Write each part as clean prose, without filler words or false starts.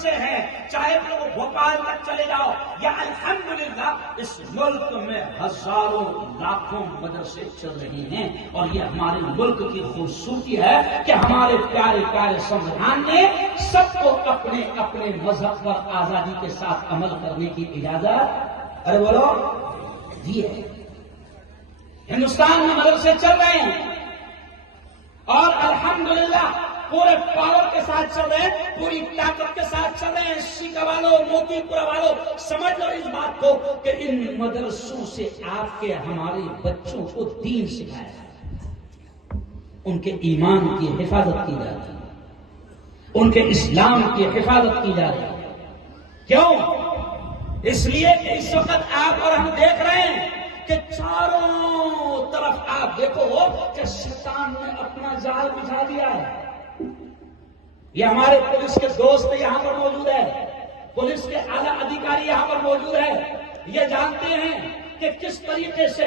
مدرسے ہیں، چاہے تو وہ بھوپال تک چلے جاؤ یا الحمدللہ اس ملک میں ہزاروں لاکھوں مدرسے چل رہے ہیں، اور یہ ہمارے ملک کی خوبصورتی ہے کہ ہمارے پیارے پیارے سنویدھان نے سب کو اپنے اپنے مذہب پر آزادی کے ساتھ عمل کرنے کی اجازت ارے بولو دی ہے۔ ہندوستان میں مدرسے چل رہے ہیں اور الحمدللہ پورے پاور کے ساتھ چل رہے ہیں، پوری طاقت کے ساتھ چل رہے ہیں۔ سیکا والوں، موتی پورا والوں، سمجھ لو اس بات کو کہ ان مدرسوں سے آپ کے ہمارے بچوں کو دین سکھایا جائے، ان کے ایمان کی حفاظت کی جاتی ہے، ان کے اسلام کی حفاظت کی جاتی ہے۔ کیوں؟ اس لیے کہ اس وقت آپ اور ہم دیکھ رہے ہیں کہ چاروں طرف آپ دیکھو کہ شیطان نے اپنا جال بچھا دیا ہے۔ یہ ہمارے پولیس کے دوست یہاں پر موجود ہے، پولیس کے اعلیٰ ادھیکاری یہاں پر موجود ہے، یہ جانتے ہیں کہ کس طریقے سے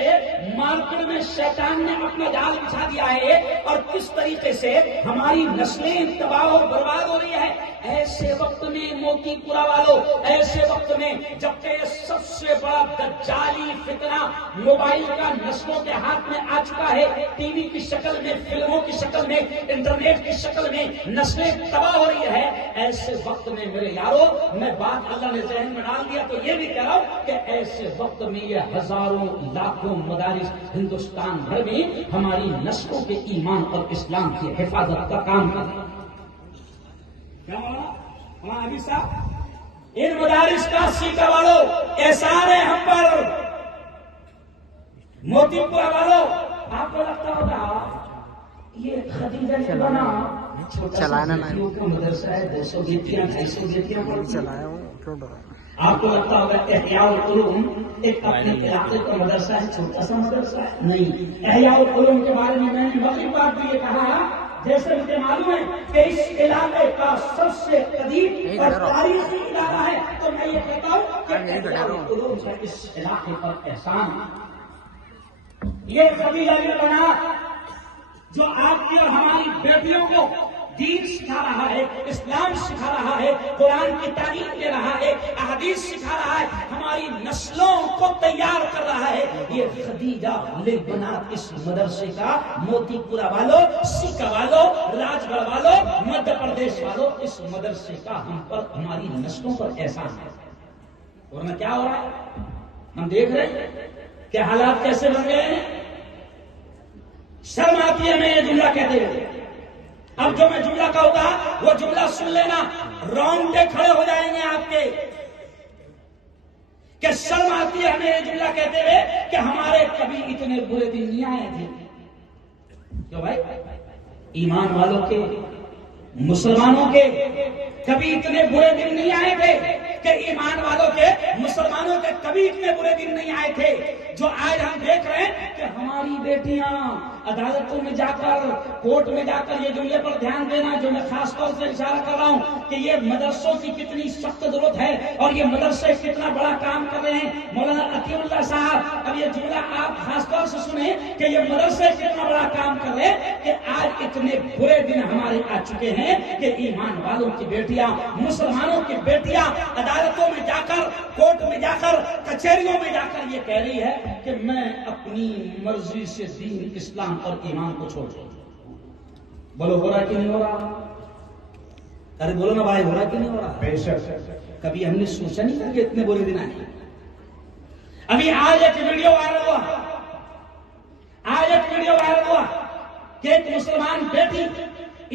مارکیٹ میں شیطان نے اپنا جال بچھا دیا ہے اور کس طریقے سے ہماری نسلیں تباہ و برباد ہو رہی ہے۔ ایسے وقت میں موتی پورا والوں، ایسے وقت میں جبکہ سب سے بڑا دجالی فتنہ موبائل کا نسلوں کے ہاتھ میں آ چکا ہے، ٹی وی کی شکل میں، فلموں کی شکل میں، انٹرنیٹ کی شکل میں نسلیں تباہ ہو رہی ہے، ایسے وقت میں میرے یارو میں بات اللہ نے ذہن میں ڈال دیا تو یہ بھی کہہ رہا ہوں کہ ایسے وقت میں یہ ہزاروں لاکھوں مدارس ہندوستان بھر میں ہماری نسلوں کے ایمان اور اسلام کی حفاظت کا کام کر رہے ہیں۔ کیا مولانا ابھی صاحب، ان مدارس کا سیکا والوں احسان ہے ہم پر، موتی پورا والوں آپ کو لگتا ہوگا یہ خدیجہ نے بنا چلانا مدرسہ ہے، 200 بیٹیاں 250 بیٹیاں چلایا ہوں۔ آپ کو لگتا ہوگا احیاء العلوم ایک اپنے علاقے کا مدرسہ ہے، چھوٹا سا مدرسہ ہے، نہیں۔ احیاء العلوم کے بارے میں نے مغرب بات بھی یہ کہا، جیسے مجھے معلوم ہے کہ اس علاقے کا سب سے قدیم اور تاریخی علاقہ ہے، تو میں یہ کہتا ہوں کہ احیاء العلوم کا اس علاقے پر احسان۔ یہ خدیجہ نے بنا جو آپ کی اور ہماری بیٹیوں کو دین سکھا رہا ہے، اسلام سکھا رہا ہے، قرآن کی تعلیم دے رہا ہے، احادیث سکھا رہا ہے، ہماری نسلوں کو تیار کر رہا ہے۔ یہ خدیجہ نے بنا اس مدرسے کا موتی پورا والوں، سیکا والوں، راج گڑھ والوں، مدھیہ پردیش والوں، اس مدرسے کا ہم پر، ہماری نسلوں پر احسان ہے۔ ورنہ کیا ہو رہا ہے؟ ہم دیکھ رہے ہیں کہ حالات کیسے بن گئے ہیں۔ شرم آتی ہے میں یہ جملہ کہتے ہوئے، اب جو میں جملہ کہوں گا وہ جملہ سن لینا، رونگٹے کھڑے ہو جائیں گے آپ کے، کہ شرم آتی ہے ہمیں یہ جملہ کہتے ہوئے کہ ہمارے کبھی اتنے برے دن نہیں آئے تھے۔ کیوں بھائی؟ ایمان والوں کے، مسلمانوں کے کبھی اتنے برے دن نہیں آئے تھے کہ ایمان والوں کے، مسلمانوں کے کبھی اتنے برے دن نہیں آئے تھے جو آج ہم دیکھ رہے ہیں کہ ہماری بیٹیاں عدالتوں میں جا کر، کورٹ میں جا کر، یہ جملے پر دھیان دینا جو میں خاص طور سے اشارہ کر رہا ہوں کہ یہ مدرسوں کی کتنی سخت ضرورت ہے اور یہ مدرسے کتنا بڑا کام کر رہے ہیں۔ مولانا عطیہ اللہ صاحب اب یہ جملہ آپ خاص طور سے سنیں کہ یہ مدرسے کتنا بڑا کام کر رہے ہیں کہ آج اتنے برے دن ہمارے آ چکے ہیں کہ ایمان والوں کی بیٹیاں، مسلمانوں کی بیٹیاں عدالتوں میں جا کر، کورٹ میں جا کر، کچہریوں میں جا کر یہ کہہ رہی ہے کہ میں اپنی مرضی سے دین، اسلام اور ایمان کو چھوڑ دوں۔ بولو ہو رہا کہ نہیں ہو رہا؟ ارے بولو نا بھائی، ہو رہا کہ نہیں ہو رہا؟ بے شک کبھی ہم نے سوچا نہیں تھا کہ اتنے برے دن آئے۔ ابھی آج ایک ویڈیو وائرل ہوا کہ ایک مسلمان بیٹی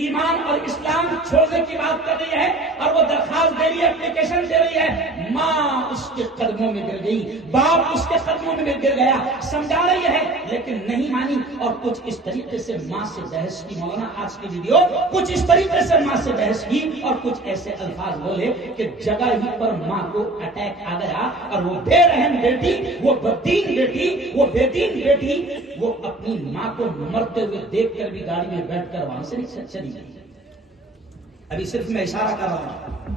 ایمان اور اسلام چھوڑنے کی بات کر رہی ہے اور وہ درخواست دے رہی ہے، اپلیکیشن دے رہی ہے، ماں اس کے قدموں میں گر گئی، باپ اس کے قدموں میں گر گیا، سمجھا رہی ہے لیکن نہیں مانی، اور کچھ اس طریقے سے ماں سے بحث کی۔ مولانا آج کی ویڈیو کچھ اس طریقے سے ماں سے بحث کی اور کچھ ایسے الفاظ بولے کہ جگہ ہی پر ماں کو اٹیک آ گیا، اور وہ بے رحم بیٹی، وہ بدین بیٹی، وہ بے دین بیٹی، وہ اپنی ماں کو مرتے ہوئے دیکھ کر بھی گاڑی میں بیٹھ کر وہاں سے چلی گئی۔ ابھی صرف میں اشارہ کر رہا ہوں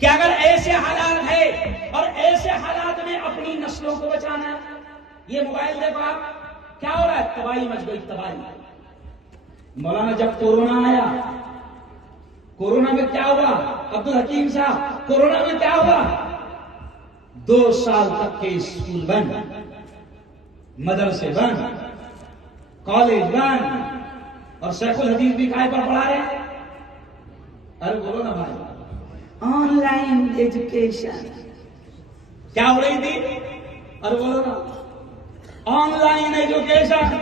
کہ اگر ایسے حالات ہے اور ایسے حالات میں اپنی نسلوں کو بچانا ہے، یہ موبائل دیکھو آپ کیا ہو رہا ہے، تباہی مچ گئی، تباہی۔ مولانا جب کورونا آیا کورونا میں کیا ہوا عبد الحکیم صاحب؟ کورونا میں کیا ہوا؟ 2 سال تک کے اسکول بند، مدرسے بند، کالج بند، اور شیخ الحدیث بھی کائے پر پڑھا رہے ہیں؟ ارے بولو نا بھائی، آن لائن ایجوکیشن کیا ہو رہی تھی؟ ارے بولو نا، آن لائن ایجوکیشن